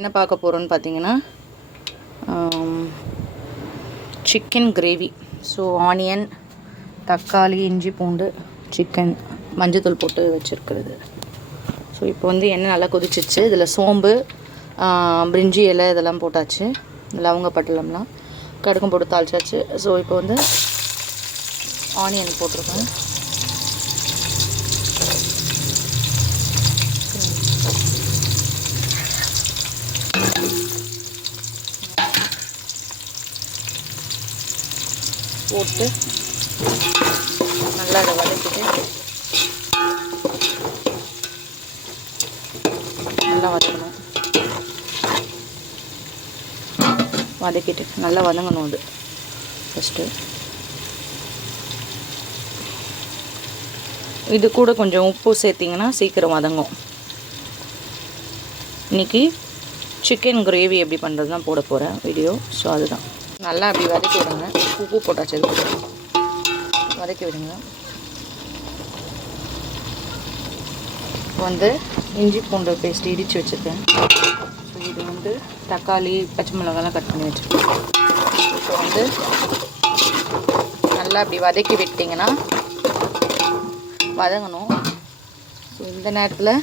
என்ன பார்க்க போகிறோன்னு பார்த்தீங்கன்னா சிக்கன் கிரேவி. ஸோ ஆனியன், தக்காளி, இஞ்சி பூண்டு, சிக்கன், மஞ்சத்தூள் போட்டு வச்சுருக்கிறது. ஸோ இப்போ வந்து எண்ணெய் நல்லா கொதிச்சிச்சு. இதில் சோம்பு, பிரிஞ்சி இலை இதெல்லாம் போட்டாச்சு. லவங்க பட்டலம்லாம் கடுகும் போட்டு தாளிச்சாச்சு. ஸோ இப்போ வந்து ஆனியன் போட்டிருக்கேன். போட்டு நல்லா அதை வதக்கிட்டு நல்லா வதக்கணும். வதக்கிட்டு நல்லா வதங்கணும். அது ஃபஸ்ட்டு இது கூட கொஞ்சம் உப்பு சேர்த்திங்கன்னா சீக்கிரம் வதங்கும். இன்றைக்கி சிக்கன் கிரேவி எப்படி பண்ணுறது தான் போட போகிறேன் வீடியோ. ஸோ அதுதான் நல்லா அப்படி வதக்கி விடுங்க. உப்பு போட்டாச்சு, அது வதக்கி விடுங்க. வந்து இஞ்சி பூண்டு பேஸ்ட் இடித்து வச்சுருக்கேன். ஸோ இது வந்து தக்காளி, பச்சை மிளகாலாம் கட் பண்ணி வச்சுருக்கேன். இப்போ வந்து நல்லா அப்படி வதக்கி விட்டிங்கன்னா வதங்கணும். ஸோ இந்த நேரத்தில்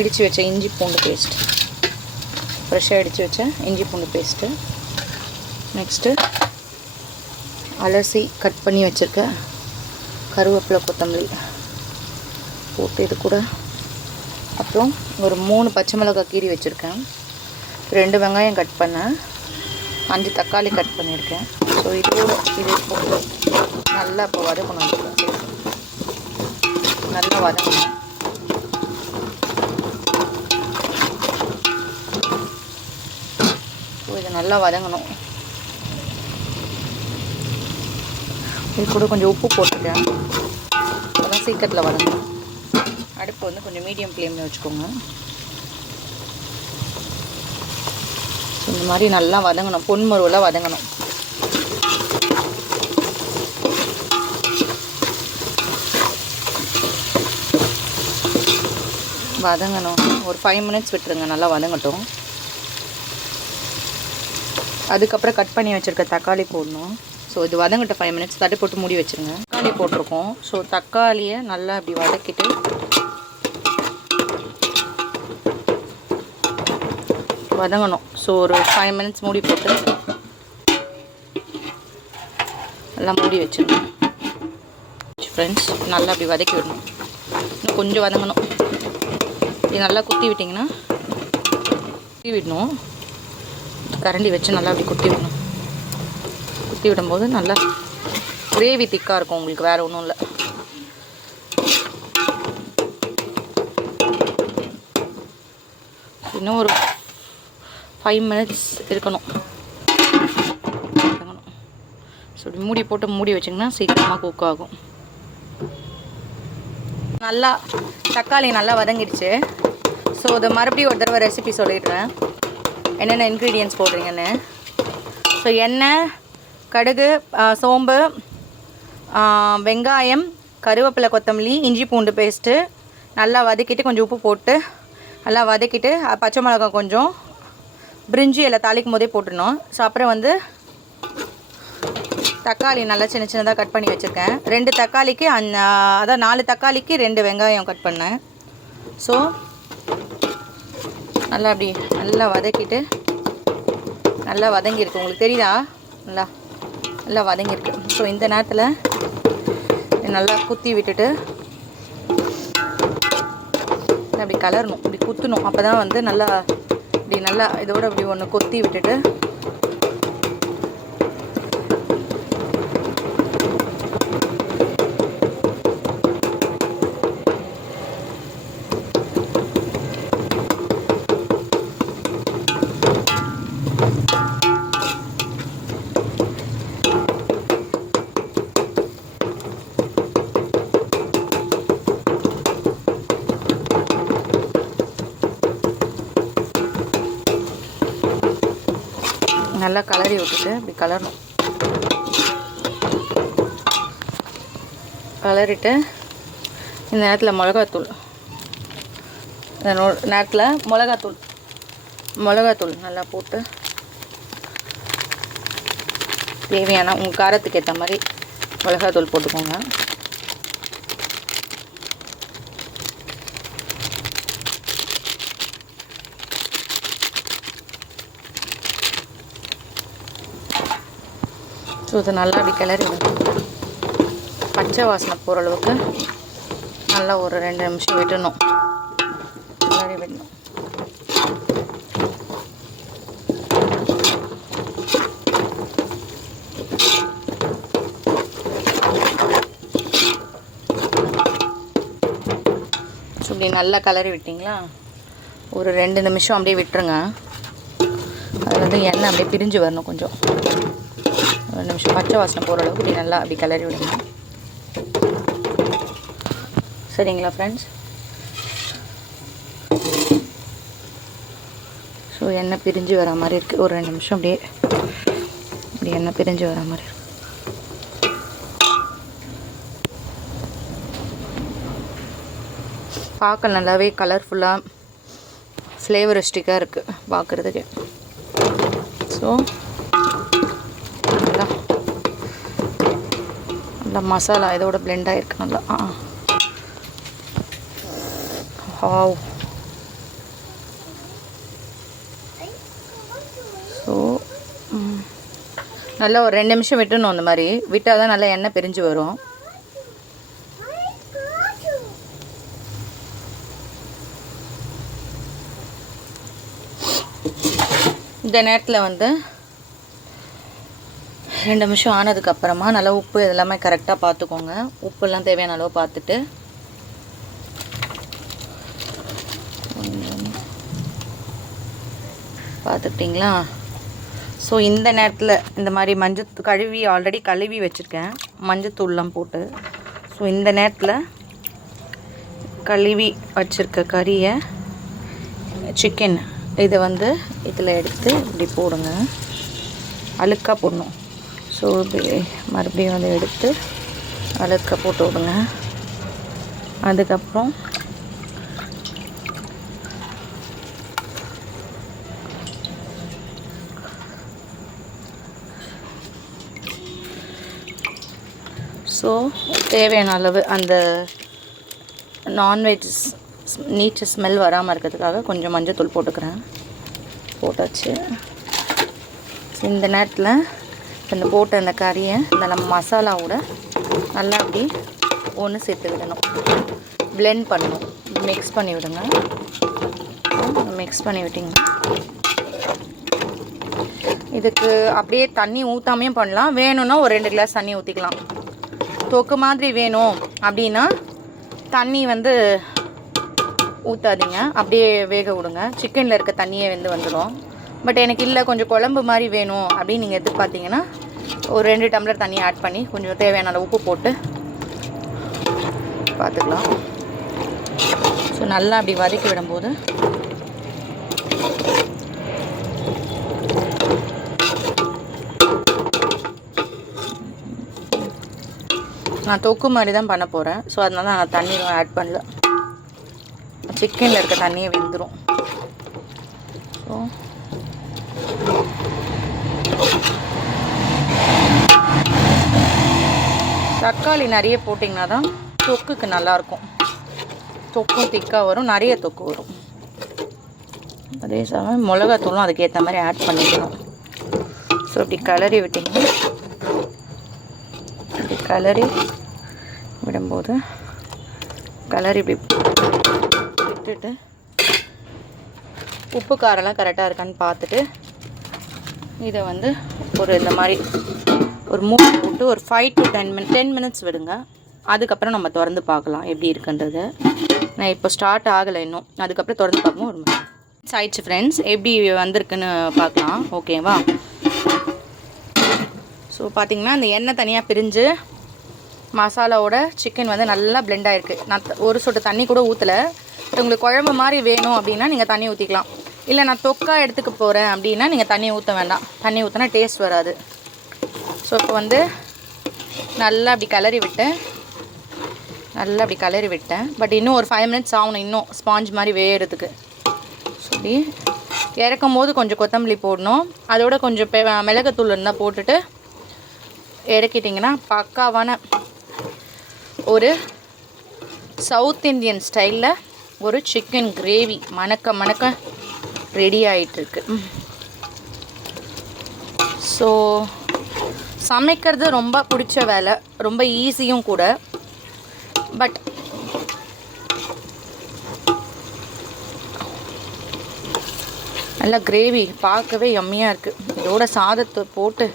இடித்து வச்ச இஞ்சி பூண்டு பேஸ்ட், ஃப்ரெஷ்ஷாக இடித்து வச்ச இஞ்சி பூண்டு பேஸ்ட்டு, நெக்ஸ்ட்டு அலசி கட் பண்ணி வச்சுருக்க கருவேப்பிலை, கொத்தமல்லி போட்டு இது கூட, அப்புறம் ஒரு 3 பச்சை மிளகாய் கீறி வச்சுருக்கேன், 2 வெங்காயம் கட் பண்ணேன், 5 தக்காளி கட் பண்ணியிருக்கேன். ஸோ இதோட இது போட்டு நல்லா இப்போ வதக்கணும். நல்லா வதக்கணும். ஸோ இது நல்லா வதங்கணும். இது கூட கொஞ்சம் உப்பு போட்டுட்டேன். அதான் சீக்கிரத்தில் வதங்கணும். அடுப்பு வந்து கொஞ்சம் மீடியம் ஃப்ளேமில் வச்சுக்கோங்க. ஸோ இந்த மாதிரி நல்லா வதங்கணும். பொன்மருவலாக வதங்கணும். வதங்கணும். ஒரு 5 மினிட்ஸ் விட்டுருங்க, நல்லா வதங்கட்டும். அதுக்கப்புறம் கட் பண்ணி வச்சுருக்க தக்காளி போடணும். ஸோ இது வதங்கிட்ட 5 மினிட்ஸ் தட்டு போட்டு மூடி வச்சுருங்க. தக்காளி போட்டிருக்கோம். ஸோ தக்காளியை நல்லா அப்படி வதக்கிட்டு வதங்கணும். ஸோ ஒரு 5 மினிட்ஸ் மூடி போட்டு நல்லா மூடி வச்சுருங்க. ஃப்ரெண்ட்ஸ் நல்லா அப்படி வதக்கி விடணும். இன்னும் கொஞ்சம் வதங்கணும். இது நல்லா குத்தி விட்டிங்கன்னா குத்தி விடணும். கரண்டி வச்சு நல்லா அப்படி குத்தி விடணும். குத்தி விடும்போது நல்லா கிரேவி திக்காக இருக்கும் உங்களுக்கு, வேறு ஒன்றும் இல்லை. இன்னும் ஒரு 5 மினிட்ஸ் இருக்கணும். ஸோ இப்படி மூடி போட்டு மூடி வச்சிங்கன்னா சீக்கிரமாக குக் ஆகும். நல்லா தக்காளி நல்லா வதங்கிடுச்சு. ஸோ இதை மறுபடியும் ஒரு தடவை ரெசிபி சொல்லிடுறேன், என்னென்ன இன்க்ரீடியன்ட்ஸ் போடுறீங்கன்னு. ஸோ எண்ணெய், கடுகு, சோம்பு, வெங்காயம், கருவேப்பிலை, கொத்தமல்லி, இஞ்சி பூண்டு பேஸ்ட்டு நல்லா வதக்கிட்டு கொஞ்சம் உப்பு போட்டு நல்லா வதக்கிட்டு பச்சை மிளகாய் கொஞ்சம், பிரிஞ்சி எல்லாம் தாளிக்கும் போதே போட்டுடணும். ஸோ அப்புறம் வந்து தக்காளி நல்லா சின்ன சின்னதாக கட் பண்ணி வச்சுருக்கேன். 2 தக்காளிக்கு அதான் 4 தக்காளிக்கு 2 வெங்காயம் கட் பண்ணேன். ஸோ நல்லா அப்படி நல்லா வதக்கிட்டு நல்லா வதங்கியிருக்கு. உங்களுக்கு தெரியுதா? நல்லா நல்லா வதங்கியிருக்கு. ஸோ இந்த நேரத்தில் நல்லா குத்தி விட்டுட்டு அப்படி கலரணும், இப்படி குத்தணும். அப்போ தான் வந்து நல்லா இப்படி நல்லா இதோட அப்படி ஒன்று கொத்தி விட்டுட்டு நல்லா கலரி விட்டுட்டு இப்படி கலரணும். கலரிட்டு இந்த நேரத்தில் மிளகாத்தூள், இந்த நேரத்தில் மிளகாத்தூள் மிளகாத்தூள் நல்லா போட்டு தேவையான உங்கள் காரத்துக்கு ஏற்ற மாதிரி மிளகாத்தூள் போட்டுக்கோங்க. ஸோ இது நல்லா அப்படி கிளறி பச்சை வாசனை போகிற அளவுக்கு நல்லா ஒரு 2 நிமிஷம் விடணும். கிளறி விடணும். ஸோ இப்படி நல்லா கிளறி விட்டிங்களா, ஒரு 2 நிமிஷம் அப்படியே விட்டுருங்க. அது வந்து எண்ணெய் அப்படியே பிரிஞ்சு வரணும். கொஞ்சம் 2 நிமிஷம் பச்சை வாசனை போகிற அளவுக்கு இப்படி நல்லா அப்படி கிளறி விடுங்க. சரிங்களா ஃப்ரெண்ட்ஸ்? ஸோ எண்ணெய் பிரிஞ்சு வர மாதிரி இருக்குது. ஒரு 2 நிமிஷம் அப்படியே இப்படி எண்ணெய் பிரிஞ்சு வர மாதிரி இருக்குது. பார்க்க நல்லாவே கலர்ஃபுல்லாக ஃப்ளேவரிஸ்டிக்காக இருக்குது பார்க்குறதுக்கு. ஸோ நல்லா மசாலா இதோட பிளெண்ட் ஆகிருக்கு நல்லா. வாவ். ஸோ நல்லா ஒரு 2 நிமிஷம் விட்டுணும். அந்த மாதிரி விட்டால் தான் நல்லா எண்ணெய் பிரிஞ்சு வரும். இந்த நேரத்தில் வந்து 2 நிமிஷம் ஆனதுக்கப்புறமா நல்லா உப்பு இதெல்லாமே கரெக்டாக பார்த்துக்கோங்க. உப்புலாம் தேவையான அளவு பார்த்துட்டு பார்த்துக்கிட்டிங்களா. ஸோ இந்த நேரத்தில் இந்த மாதிரி மஞ்சள் ஆல்ரெடி கழுவி வச்சுருக்கேன் மஞ்சத்தூள்லாம் போட்டு. ஸோ இந்த நேரத்தில் கழுவி வச்சுருக்க கறியை சிக்கன் இதை வந்து இதில் எடுத்து இப்படி போடுங்க. அழுக்காக போடணும். ஸோ இப்படி மறுபடியும் அதை எடுத்து அழுக்காக போட்டு விடுங்க. அதுக்கப்புறம் ஸோ தேவையான அளவு அந்த நான்வெஜ் நீட் ஸ்மெல் வராமல் இருக்கிறதுக்காக கொஞ்சம் மஞ்சத்தூள் போட்டுக்கிறேன். போட்டாச்சு. இந்த நேரத்தில் இந்த போட்ட அந்த கறியை இந்த நம்ம மசாலாவோட நல்லா அப்படி ஒன்று சேர்த்து விடணும். பிளெண்ட் பண்ணணும். மிக்ஸ் பண்ணி விடுங்க. மிக்ஸ் பண்ணி விட்டிங்கன்னா இதுக்கு அப்படியே தண்ணி ஊற்றாமையும் பண்ணலாம். வேணும்னா ஒரு 2 கிளாஸ் தண்ணி ஊற்றிக்கலாம். தொக்கு மாதிரி வேணும் அப்படின்னா தண்ணி வந்து ஊற்றாதீங்க. அப்படியே வேக விடுங்க. சிக்கனில் இருக்க தண்ணியே வந்துடும். பட் எனக்கு இல்லை கொஞ்சம் குழம்பு மாதிரி வேணும் அப்படின்னு நீங்கள் எதிர்பார்த்தீங்கன்னா ஒரு 2 டம்ளர் தண்ணி ஆட் பண்ணி கொஞ்சம் தேவையான அளவு உப்பு போட்டு பார்த்துக்கலாம். ஸோ நல்லா அப்படி வதக்கி விடும்போது நான் தொக்கு மாதிரி தான் பண்ண போகிறேன். ஸோ அதனால நான் தண்ணி ஆட் பண்ணல. சிக்கனில் இருக்க தண்ணியை வெந்துடும். ஸோ தக்காளி நிறைய போட்டிங்கன்னா தான் தொக்குக்கு நல்லாயிருக்கும். தொக்கும் திக்காக வரும், நிறைய தொக்கு வரும். அதே சமயம் மிளகாத்தூளும் அதுக்கேற்ற மாதிரி ஆட் பண்ணிக்கணும். ஸோ இப்படி கிளறி விட்டிங்கன்னா இப்படி கிளறி விடும்போது கிளறி இப்படி விட்டுட்டு உப்பு காரெல்லாம் கரெக்டாக இருக்கான்னு பார்த்துட்டு இதை வந்து ஒரு இந்த மாதிரி ஒரு மூடி போட்டு ஒரு 5 to 10 மினிட்ஸ் விடுங்க. அதுக்கப்புறம் நம்ம திறந்து பார்க்கலாம் எப்படி இருக்குன்றது. நான் இப்போ ஸ்டார்ட் ஆகலை இன்னும். அதுக்கப்புறம் திறந்து பார்ப்போம். ஒரு மினிட்ஸ் ஆயிடுச்சு ஃப்ரெண்ட்ஸ். எப்படி வந்திருக்குன்னு பார்க்கலாம். ஓகேவா? ஸோ பார்த்திங்கன்னா அந்த எண்ணெய் தனியாக பிரிஞ்சு மசாலாவோட சிக்கன் வந்து நல்லா பிளெண்ட் ஆகிருக்கு. நான் ஒரு சொட்டு தண்ணி கூட ஊற்றலை. உங்களுக்கு குழம்பு மாதிரி வேணும் அப்படின்னா நீங்கள் தண்ணி ஊற்றிக்கலாம். இல்லை நான் தொக்கா எடுத்துக்க போகிறேன் அப்படின்னா நீங்கள் தண்ணி ஊற்ற வேண்டாம். தண்ணி ஊற்றினா டேஸ்ட் வராது. ஸோ இப்போ வந்து நல்லா அப்படி கிளறி விட்டேன். பட் இன்னும் ஒரு 5 மினிட்ஸ் ஆகணும் இன்னும் ஸ்பாஞ்ச் மாதிரி வேகிறதுக்கு. சொல்லி இறக்கும் போது கொஞ்சம் கொத்தமல்லி போடணும். அதோட கொஞ்சம் மிளகுத்தூள் இருந்தால் போட்டுட்டு இறக்கிட்டிங்கன்னா பக்காவான ஒரு சவுத் இந்தியன் ஸ்டைலில் ஒரு சிக்கன் கிரேவி மணக்க ரெடி ஆகிட்டுருக்கு. ஸோ சமைக்கிறது ரொம்ப பிடிச்ச வேலை, ரொம்ப ஈஸியும் கூட. பட் நல்லா கிரேவி பார்க்கவே யம்மியாக இருக்குது. இதோட சாதத்தை போட்டு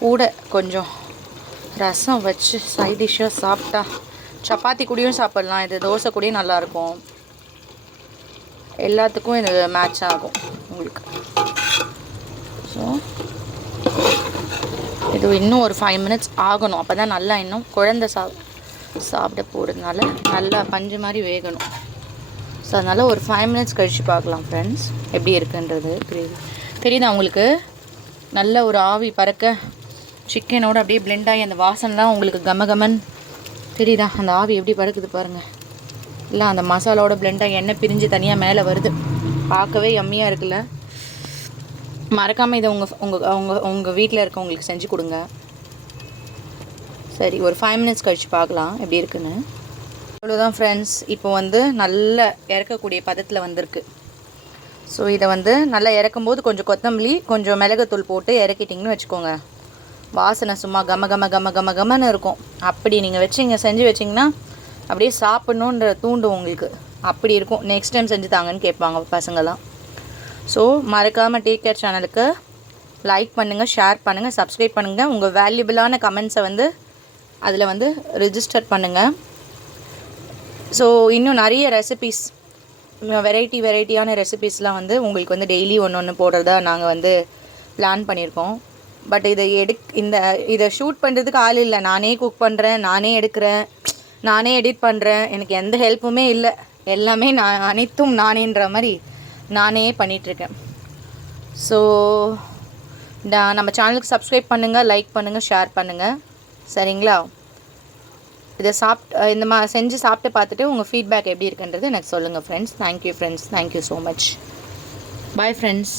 கூட கொஞ்சம் ரசம் வச்சு சைட் டிஷ்ஷாக சாப்பிட்டா சப்பாத்தி கூடயும் சாப்பிட்லாம், இது தோசை கூடயும் நல்லாயிருக்கும். எல்லாத்துக்கும் இது மேட்ச் ஆகும் உங்களுக்கு. ஸோ இது இன்னும் ஒரு 5 மினிட்ஸ் ஆகணும். அப்போ தான் நல்லா இன்னும் குழந்தை சாப்பிட போகிறதுனால நல்லா பஞ்சு மாதிரி வேகணும். ஸோ அதனால் ஒரு 5 மினிட்ஸ் கழித்து பார்க்கலாம் ஃப்ரெண்ட்ஸ் எப்படி இருக்குன்றது. தெரியுதா உங்களுக்கு? நல்ல ஒரு ஆவி பறக்க சிக்கனோடு அப்படியே பிளெண்ட் ஆகி அந்த வாசனைலாம் உங்களுக்கு கமகமன் தெரியுதா? அந்த ஆவி எப்படி பறக்குது பாருங்கள். இல்லை அந்த மசாலாவோட பிளெண்டாக எண்ணெய் பிரிஞ்சு தனியாக மேலே வருது. பார்க்கவே யம்மியாக இருக்குல்ல? மறக்காமல் இதை உங்கள் வீட்டில் இருக்கவங்களுக்கு செஞ்சு கொடுங்க. சரி, ஒரு 5 மினிட்ஸ் கழித்து பார்க்கலாம் எப்படி இருக்குன்னு. அவ்வளோதான் ஃப்ரெண்ட்ஸ். இப்போ வந்து நல்ல இறக்கக்கூடிய பதத்தில் வந்திருக்கு. ஸோ இதை வந்து நல்லா இறக்கும்போது கொஞ்சம் கொத்தமல்லி கொஞ்சம் மிளகுத்தூள் போட்டு இறக்கிட்டிங்கன்னு வச்சுக்கோங்க, வாசனை சும்மா கமன்னு இருக்கும். அப்படி நீங்கள் செஞ்சு வச்சிங்கன்னா அப்படியே சாப்பிட்ணுன்ற தூண்டும் உங்களுக்கு. அப்படி இருக்கும். நெக்ஸ்ட் டைம் செஞ்சு தாங்கன்னு கேட்பாங்க பசங்கள்லாம். ஸோ மறக்காமல் டேக் கேர் சேனலுக்கு லைக் பண்ணுங்கள், ஷேர் பண்ணுங்கள், சப்ஸ்கிரைப் பண்ணுங்கள். உங்கள் வேல்யூபிளான கமெண்ட்ஸை வந்து அதில் வந்து ரிஜிஸ்டர் பண்ணுங்கள். ஸோ இன்னும் நிறைய ரெசிபீஸ், வெரைட்டியான ரெசிபீஸ்லாம் வந்து உங்களுக்கு வந்து டெய்லி ஒன்று போடுறதா நாங்கள் வந்து பிளான் பண்ணியிருக்கோம். பட் இதை ஷூட் பண்ணுறதுக்கு ஆள் இல்லை. நானே குக் பண்ணுறேன், நானே எடுக்கிறேன், நானே எடிட் பண்ணுறேன். எனக்கு எந்த ஹெல்ப்புமே இல்லை. எல்லாமே அனைத்தும் நானேன்ற மாதிரி நானே பண்ணிகிட்ருக்கேன். ஸோ நம்ம சேனலுக்கு சப்ஸ்கிரைப் பண்ணுங்கள், லைக் பண்ணுங்கள், ஷேர் பண்ணுங்கள். சரிங்களா? இதை இந்த செஞ்சு சாப்பிட்டு பார்த்துட்டு உங்கள் ஃபீட்பேக் எப்படி இருக்குன்றது எனக்கு சொல்லுங்கள் friends. Thank you friends. Thank you so much. Bye friends.